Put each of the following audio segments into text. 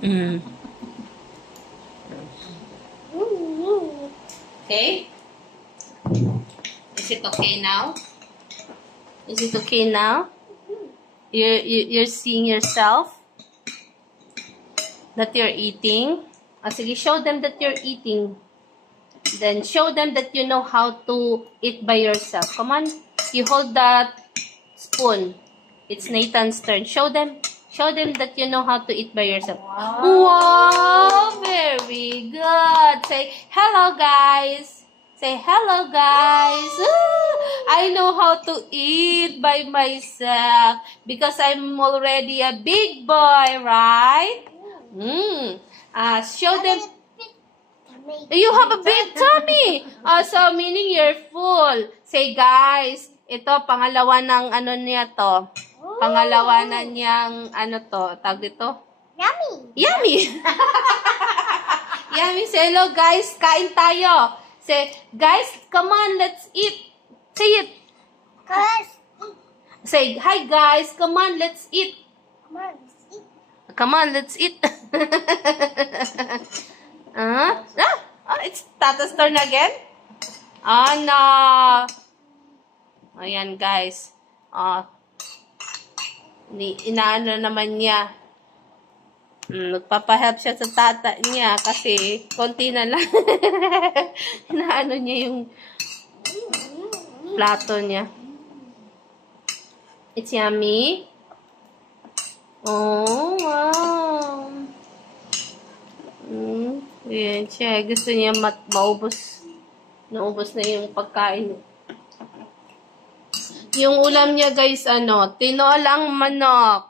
Mm. Okay? Is it okay now? Is it okay now? You're seeing yourself that you're eating? Sige, show them that you're eating. Then show them that you know how to eat by yourself. Come on. You hold that spoon. It's Nathan's turn. Show them that you know how to eat by yourself. Wow, very good. Say hello, guys. Say hello, guys. I know how to eat by myself because I'm already a big boy, right? Show them. You have a big tummy. So meaning you're full. Say, guys, ito pangalawa ng ano niya to. Pangalawa na niyang ano to. Tag dito? Yummy. Yummy. Yummy. Say hello, guys. Kain tayo. Say, guys, come on, let's eat. Say it. Guys, eat. Say, hi, guys. Come on, let's eat. Come on, let's eat. Come on, let's eat. It's Tata's turn again? Oh, no. Ayan, guys. Inaano naman niya. Nagpapahelp siya sa tata niya kasi konti na lang. Inaano niya yung plato niya. It's yummy. Oh, wow. Yan siya. Gusto niya maubos. Naubos na yung pagkain. Yung ulam niya, guys, tinolang manok.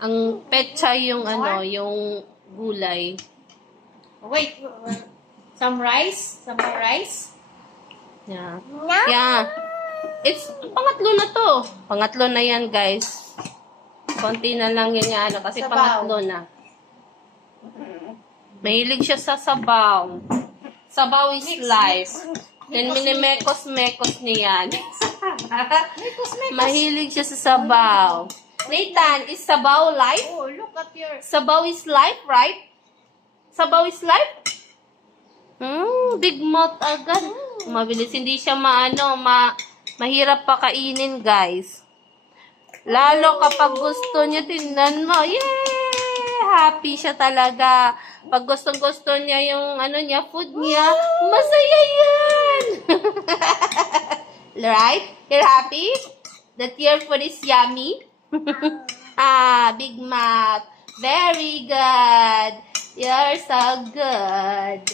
Ang petsa yung yung gulay. Wait. Some rice? Some more rice? Yeah. Yeah. It's pangatlo na to. Pangatlo na yan, guys. Konti na lang yun kasi sabaw. Pangatlo na. Mahilig siya sa sabaw. Sabaw is life. Then minimekos-mekos niyan. Mahilig siya sa sabaw. Nathan, is sabaw life? Oh, look at your... Sabaw is life, right? Sabaw is life? Big mouth agad. Mabilis. Hindi siya mahirap pakainin, guys. Lalo kapag gusto niya, tingnan mo. Yay! Happy siya talaga. Pag gustong-gusto niya yung food niya, masaya yan! Right? You're happy? That your food is yummy? Big mouth. Very good. You're so good.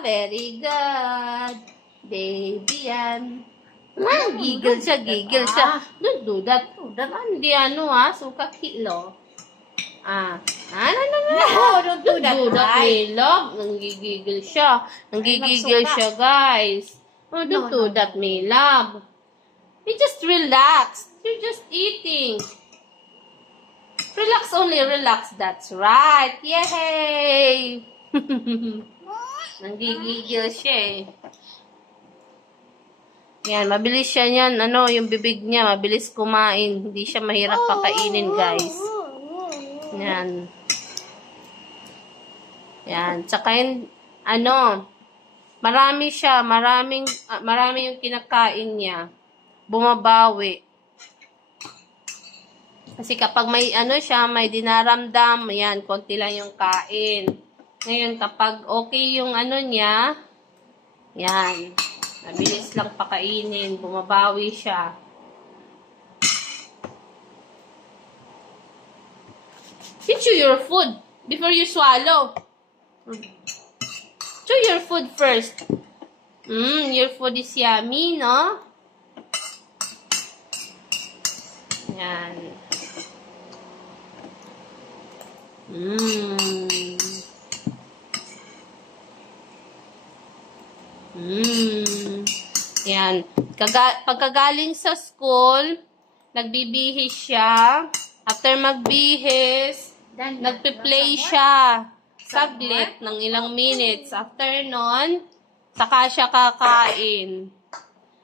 Very good. Baby yan. Giggle siya. Don't do that. Hindi suka kilo. No, don't do that, Milog. Nanggigigil siya. Nanggigigil siya, guys. Don't do that, Milog. You just relax. You're just eating. Relax only, relax. That's right. Yay! Nanggigigil siya eh. Yan, mabilis siya yan. Yung bibig niya, mabilis kumain. Hindi siya mahirap pakainin, guys. Yan. Yan. Tsaka marami siya. Marami yung kinakain niya. Bumabawi. Kasi kapag may may dinaramdam, yan, konti lang yung kain. Ngayon, kapag okay yung niya, yan. Mabilis lang pakainin. Bumabawi siya. Chew your food before you swallow. Chew your food first. Your food is yummy, no? Yan. Yan. Pagkagaling sa school, nagbibihis siya. After magbihis, nagpe-play siya. Saglit ng ilang minutes. After nun, saka siya kakain.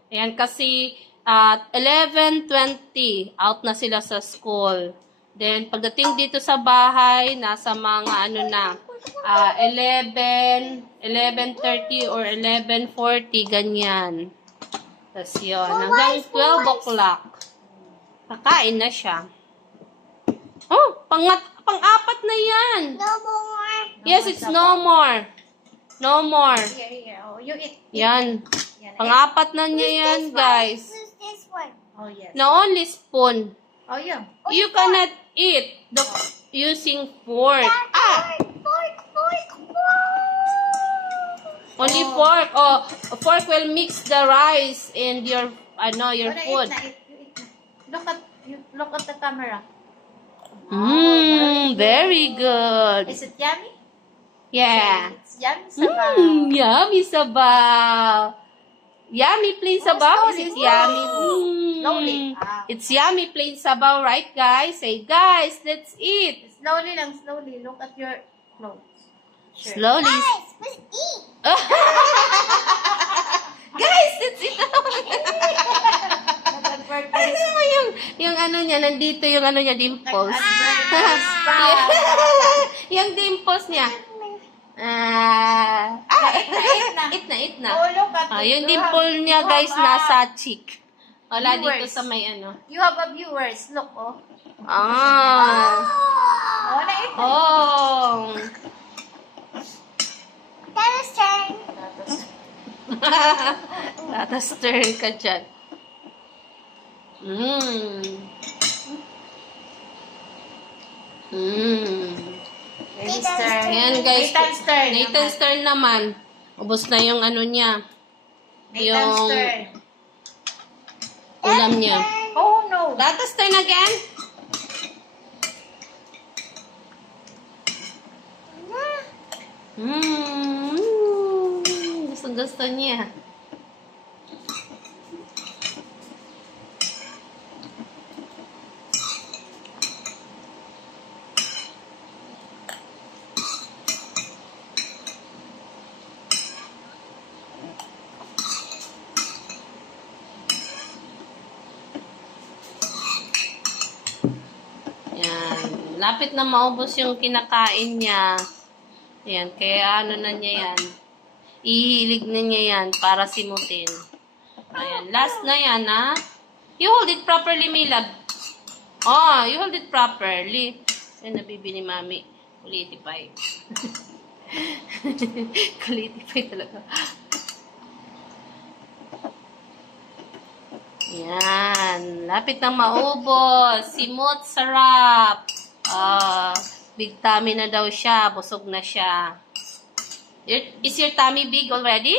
Ayan, kasi At 11:20, out na sila sa school. Then, pagdating dito sa bahay, nasa mga 11:30 or 11:40, ganyan. Tapos yun, hanggang 12 o'clock. Kakain na siya. Oh, pang-apat na yan. No more. Yes, it's no more. No more. Here. Oh, you eat. Yan. Yan. Pang-apat na niya yan, guys. Who's this one? Oh, yes. Na only spoon. Oh, yeah. You cannot eat using fork. Fork. Only fork. Oh, a fork will mix the rice and your food. Eat na. Look at the camera. Very good. Is it yummy? Yeah. It's yummy sabaw. Yummy sabaw. Yummy plain sabaw. Is it yummy? Slowly. It's yummy plain sabaw, right, guys? Say, guys, let's eat. Slowly lang, slowly. Look at your clothes. Sure. Slowly. Guys, let's eat. Guys, let's eat. Ano mo yung ano niya, nandito yung ano niya, dimples. Yung dimples niya. Eat na. Oh, look at it. Yung You dimple have- niya, you guys, have, nasa cheek. Wala dito viewers. sa may ano. You have a viewers. Look, oh. Ah. Oh, na-eat na. Oh. Tatas turn. Tatas turn ka dyan. Baby's turn. Ayan, guys. Nathan's turn. Nathan's turn naman. Ubos na yung ano niya. Nathan's Yung turn. ulam niya. Oh, no. Tatas turn again? Gusto niya. Yan. Lapit na maubos yung kinakain niya. Ayan. Kaya ano na niya yan. Ihilig na niya yan para simutin. Ayan. Last na yan, ha? You hold it properly, Milab. Oh, you hold it properly. Ayan, nabibi ni Mami. Kulitify. Kulitify talaga. Yan. Lapit na maubos. Simot, sarap. Big tummy na daw siya. Busog na siya. Is your tummy big already?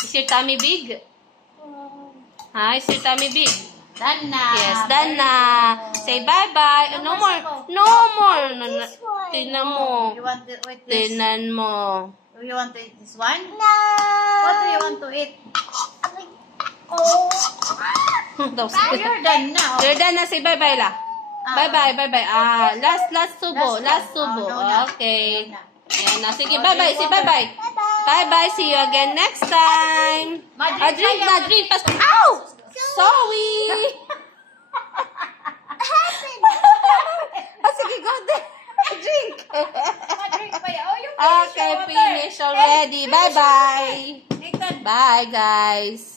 Is your tummy big? Is your tummy big? Done na. Yes, done na. Say bye-bye. No more. No more. Tinan mo. You want to eat this? Tinan mo. Do you want to eat this one? No. What do you want to eat? Oh. You're done now. You're done na. Say bye-bye la. Bye-bye, bye-bye. Last subo. Last subo. Oh, no na. Okay. No na. Ayan na. Sige, bye-bye. Say bye-bye. Bye-bye. See you again next time. Drink na. Drink. Ow! Sorry. Sige, go there. Drink. Drink pa yan. Oh, you Okay, finish already. Bye-bye. Nathan. Bye, guys.